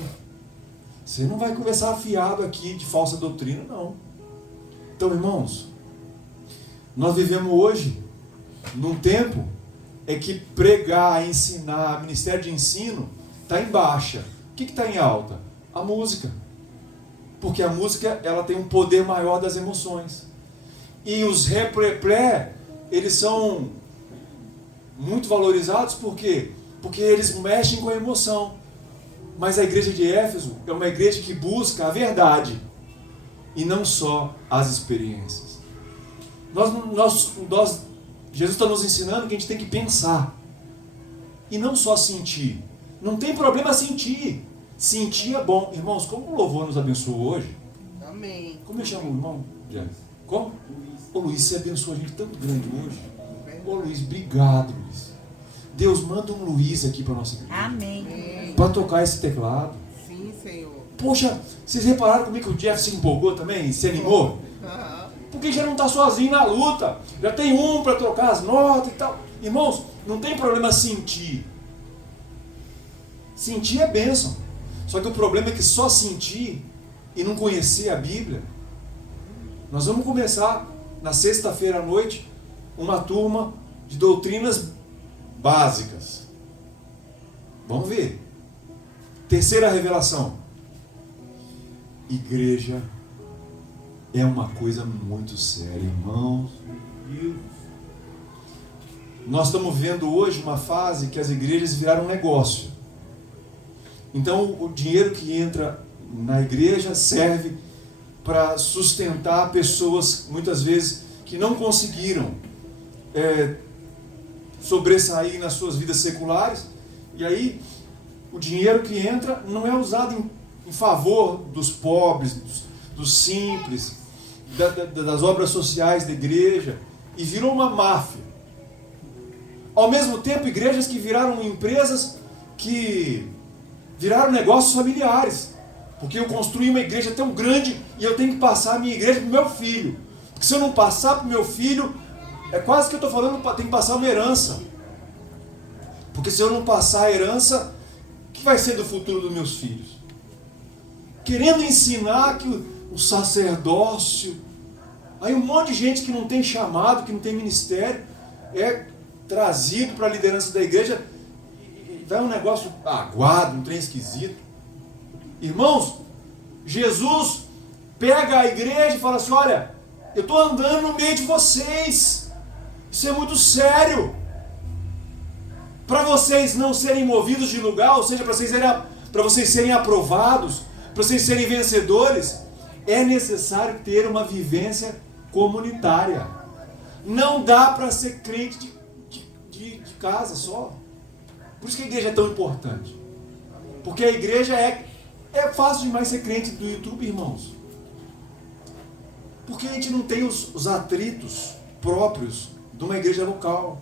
Você não vai conversar afiado aqui de falsa doutrina, não. Então, irmãos, nós vivemos hoje num tempo é que pregar, ensinar, ministério de ensino está em baixa. O que está em alta? A música. Porque a música ela tem um poder maior das emoções. E os replé, eles são muito valorizados, por quê? Porque eles mexem com a emoção. Mas a igreja de Éfeso é uma igreja que busca a verdade e não só as experiências. Jesus está nos ensinando que a gente tem que pensar e não só sentir. Não tem problema sentir. Sentir é bom. Irmãos, como o louvor nos abençoou hoje? Amém. Como eu chamo o irmão? Como? Ô Luiz, você abençoou a gente tanto grande hoje. Ô Luiz, obrigado, Luiz. Deus, manda um Luiz aqui para a nossa igreja. Amém. Para tocar esse teclado. Sim, Senhor. Poxa, vocês repararam comigo que o Jeff se empolgou também? Se animou? Porque já não está sozinho na luta. Já tem um para trocar as notas e tal. Irmãos, não tem problema sentir. Sentir é bênção. Só que o problema é que só sentir e não conhecer a Bíblia. Nós vamos começar na sexta-feira à noite uma turma de doutrinas básicas. Vamos ver. Terceira revelação. Igreja é uma coisa muito séria, irmãos. Nós estamos vendo hoje uma fase que as igrejas viraram um negócio. Então o dinheiro que entra na igreja serve para sustentar pessoas, muitas vezes, que não conseguiram sobressair nas suas vidas seculares. E aí o dinheiro que entra não é usado em favor dos pobres, dos simples, das obras sociais da igreja, e virou uma máfia. Ao mesmo tempo, igrejas que viraram empresas que viraram negócios familiares, porque eu construí uma igreja tão grande e eu tenho que passar a minha igreja para o meu filho, porque se eu não passar para o meu filho, é quase que eu estou falando, tem que passar uma herança, porque se eu não passar a herança, o que vai ser do futuro dos meus filhos? Querendo ensinar que o sacerdócio, aí um monte de gente que não tem chamado, que não tem ministério, é trazido para a liderança da igreja, e dá um negócio aguado, um trem esquisito. Irmãos, Jesus pega a igreja e fala assim: olha, eu estou andando no meio de vocês, isso é muito sério, para vocês não serem movidos de lugar, ou seja, para vocês serem aprovados, para vocês serem vencedores, é necessário ter uma vivência comunitária. Não dá para ser crente de casa só. Por isso que a igreja é tão importante. Porque a igreja é fácil demais ser crente do YouTube, irmãos. Porque a gente não tem os atritos próprios de uma igreja local.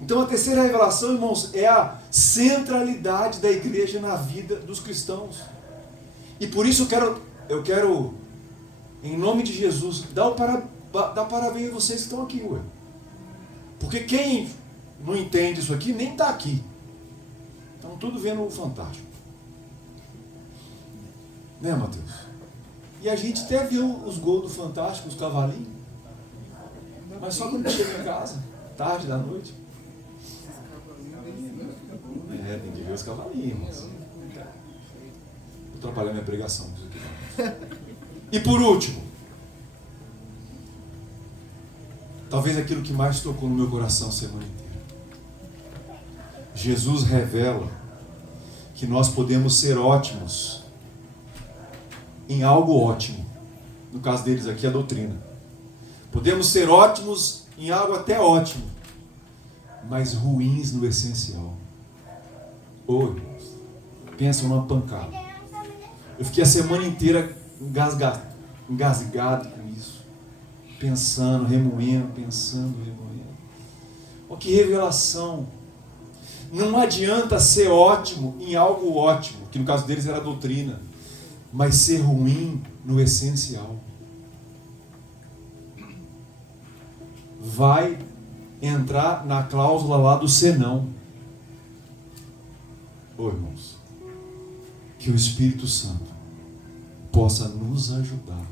Então a terceira revelação, irmãos, é a centralidade da igreja na vida dos cristãos. E por isso eu quero em nome de Jesus, dar parabéns a vocês que estão aqui, ué. Porque quem não entende isso aqui, nem está aqui. Estão tudo vendo o Fantástico. Né, Mateus? E a gente até viu os gols do Fantástico, os cavalinhos. Mas só quando chega em casa, tarde da noite. Tem que ver os cavalinhos, irmãos. Vou atrapalhar minha pregação com isso aqui. E por último, talvez aquilo que mais tocou no meu coração a semana inteira. Jesus revela que nós podemos ser ótimos em algo ótimo. No caso deles aqui, a doutrina. Podemos ser ótimos em algo até ótimo, mas ruins no essencial. Ô, irmãos, pensa numa pancada. Eu fiquei a semana inteira engasgado com isso. Pensando, remoendo. Olha que revelação. Não adianta ser ótimo em algo ótimo, que no caso deles era a doutrina, mas ser ruim no essencial. Vai entrar na cláusula lá do senão. Ô, irmãos, que o Espírito Santo possa nos ajudar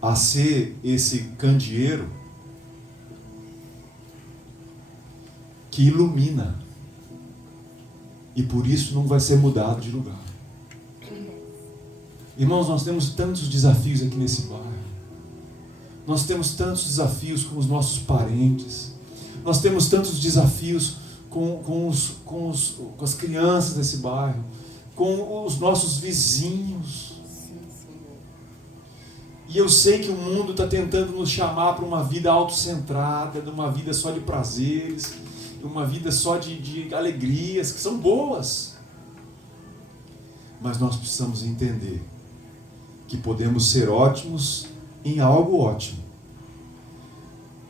a ser esse candeeiro que ilumina e por isso não vai ser mudado de lugar. Irmãos, nós temos tantos desafios aqui nesse bairro. Nós temos tantos desafios com os nossos parentes. Nós temos tantos desafios com as crianças desse bairro, com os nossos vizinhos. E eu sei que o mundo está tentando nos chamar para uma vida autocentrada, de uma vida só de prazeres, de uma vida só de alegrias, que são boas. Mas nós precisamos entender que podemos ser ótimos em algo ótimo,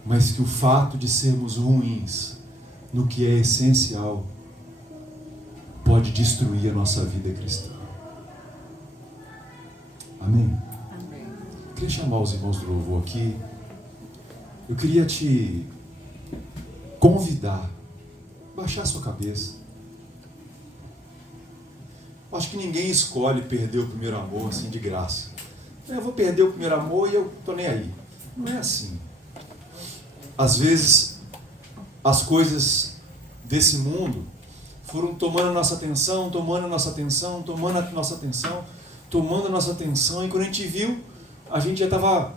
mas que o fato de sermos ruins no que é essencial pode destruir a nossa vida cristã. Amém? Amém. Eu queria chamar os irmãos do louvor aqui. Eu queria te convidar a baixar a sua cabeça. Acho que ninguém escolhe perder o primeiro amor assim de graça. Eu vou perder o primeiro amor e eu estou nem aí. Não é assim. Às vezes, as coisas desse mundo foram tomando a nossa atenção, e quando a gente viu, a gente já estava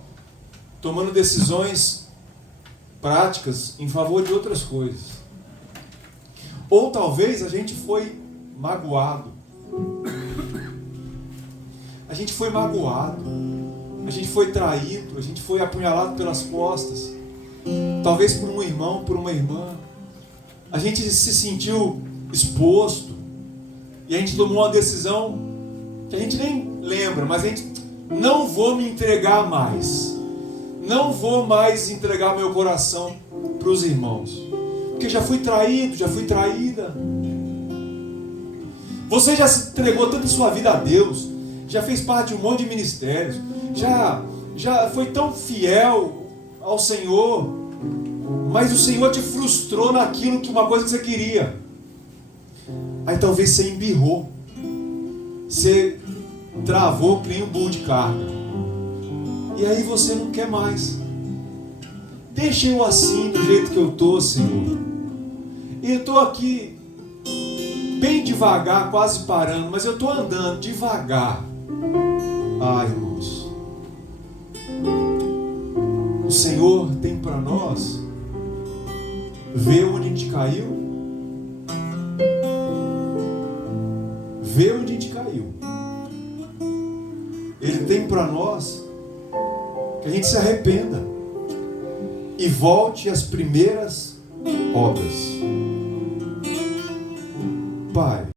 tomando decisões práticas em favor de outras coisas. Ou talvez a gente foi magoado. A gente foi magoado, a gente foi traído, a gente foi apunhalado pelas costas, talvez por um irmão, por uma irmã. A gente se sentiu exposto e a gente tomou uma decisão que a gente nem lembra, mas a gente não vou me entregar mais, não vou mais entregar meu coração para os irmãos, porque já fui traído, já fui traída. Você já se entregou tanto sua vida a Deus, já fez parte de um monte de ministérios, já foi tão fiel ao Senhor, mas o Senhor te frustrou naquilo que uma coisa que você queria. Aí talvez você embirrou, você travou que nem um burro de carga, e aí você não quer mais. Deixa eu assim, do jeito que eu estou, Senhor. E eu estou aqui bem devagar, quase parando, mas eu estou andando devagar. Ah, irmãos, o Senhor tem para nós ver onde a gente caiu, ver onde a gente caiu. Ele tem para nós que a gente se arrependa e volte às primeiras obras. Pai,